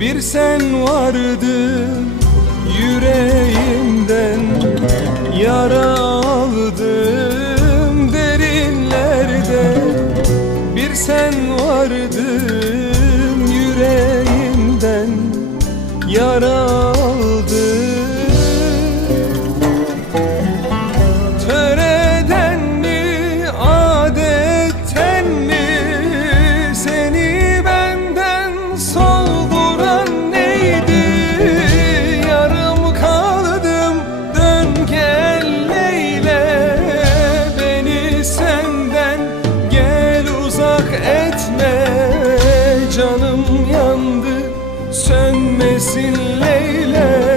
Bir sen vardın yüreğimden Yara aldım. Derinlerde Bir sen vardın yüreğimden Yara etme Canım yandı. Sönmesin Leyle